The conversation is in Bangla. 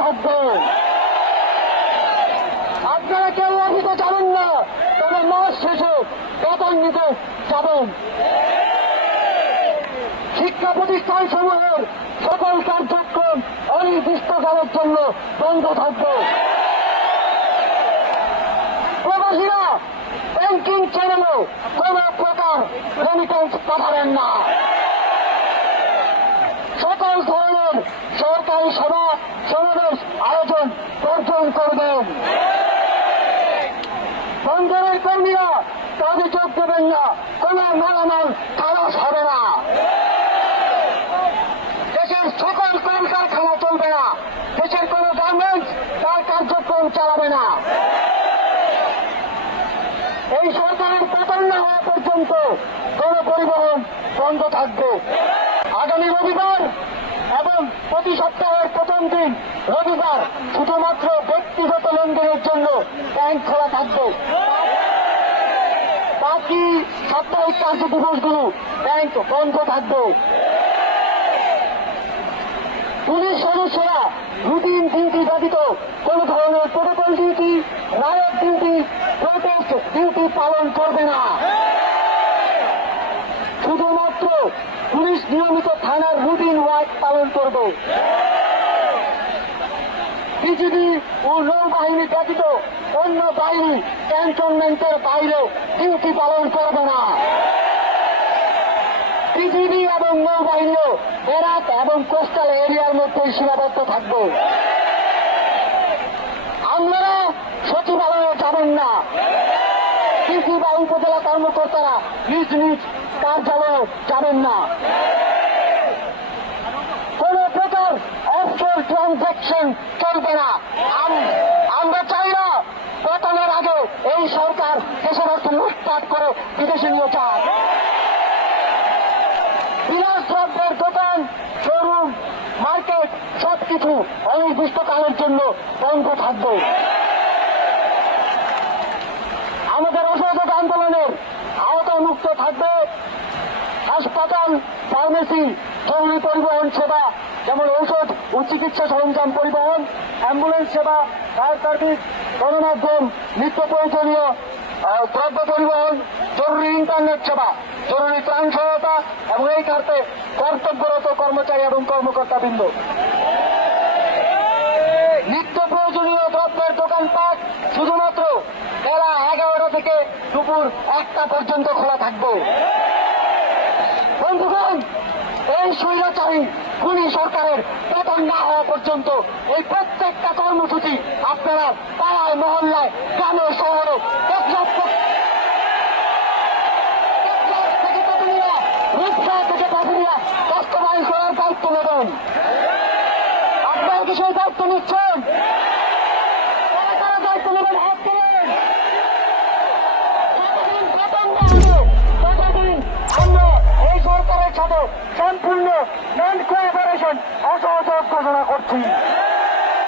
থাকবে আপনারা কেউ অফিসে যাবেন না, তবে মাস শেষে বেতন নিতে যাবেন। শিক্ষা প্রতিষ্ঠান সমূহের সকল কার্যক্রম অনির্দিষ্টকালের জন্য বন্ধ থাকবে। প্রবাসীরা ব্যাংকিং চ্যানেলেও কোন প্রকার রেমিটেন্স পাঠাবেন না। সকল ধরনের সরকারি সভা, সমাবেশ, আয়োজন বর্জন করবেন। বন্দরের কর্মীরা কাজে যোগ দেবেন না। কোন মালামাল খালাস হবে না। দেশের সকল কলকারখানা চলবে না। দেশের কোন গার্মেন্টস তার কার্যক্রম চালাবে না। এই সরকারের পতন না হওয়া পর্যন্ত কোন পরিবহন বন্ধ থাকবে। আগামী রবিবার এবং প্রতি সপ্তাহের প্রথম দিন রবিবার শুধুমাত্র ব্যক্তিগত লেনদেনের জন্য ব্যাংক খোলা থাকবে। বাকি সাপ্তাহিক কার্য দিবসগুলো ব্যাংক বন্ধ থাকবে। পুলিশ সদস্যরা রুটিন ডিউটি ব্যতীত কোন ধরনের protocol duty riot duty protest duty পালন করবে না। পুলিশ নিয়মিত থানার রুটিন ওয়ার্ক পালন করবে। বিজিবি ও নৌবাহিনী ব্যতীত অন্য বাহিনী ক্যান্টনমেন্টের বাইরে ডিউটি পালন করবে না। বিজিবি এবং নৌবাহিনীও বেরাত এবং কোস্টাল এরিয়ার মধ্যে সীমাবদ্ধ থাকবে। আপনারা কর্মকর্তারা নিজ নিজ কার্যালয়ে যাবেন না। কোন প্রকার অফশোর ট্রানজাকশন চলবে না। আমরা চাই না পতনের আগে এই সরকার দেশের অর্থ লুটপাট করে বিদেশে নিয়ে যাক। বিলাস দ্রব্যের দোকান, শোরুম, মার্কেট, সবকিছু অনির্দিষ্টকালের জন্য বন্ধ থাকবে। মুক্ত থাকবে। হাসপাতাল ফার্মেসি জরুরি পরিবহন সেবা, যেমন ঔষধ ও চিকিৎসা সরঞ্জাম পরিবহন অ্যাম্বুলেন্স সেবা ফায়ার সার্ভিস গণমাধ্যম, নিত্য প্রয়োজনীয় দ্রব্য পরিবহন, জরুরি ইন্টারনেট সেবা, জরুরি ত্রাণ সহায়তা এবং এই খাতে কর্তব্যরত কর্মচারী এবং কর্মকর্তাবৃন্দ। নিত্য প্রয়োজনীয় দ্রব্যের দোকানপাট এগারোটা থেকে দুপুর একটা পর্যন্ত খোলা থাকবে। বন্ধুগণ, এই স্বৈরাচারী খুনি সরকারের পতন না হওয়া পর্যন্ত এই প্রত্যেকটা কর্মসূচি আপনারা পাড়ায়, মহল্লায়, গ্রামে, শহরে বাস্তবায়ন করার দায়িত্ব নেবেন। আপনারা কি সেই দায়িত্ব নিচ্ছেন? অসহযোগ ঘোষণা করছি।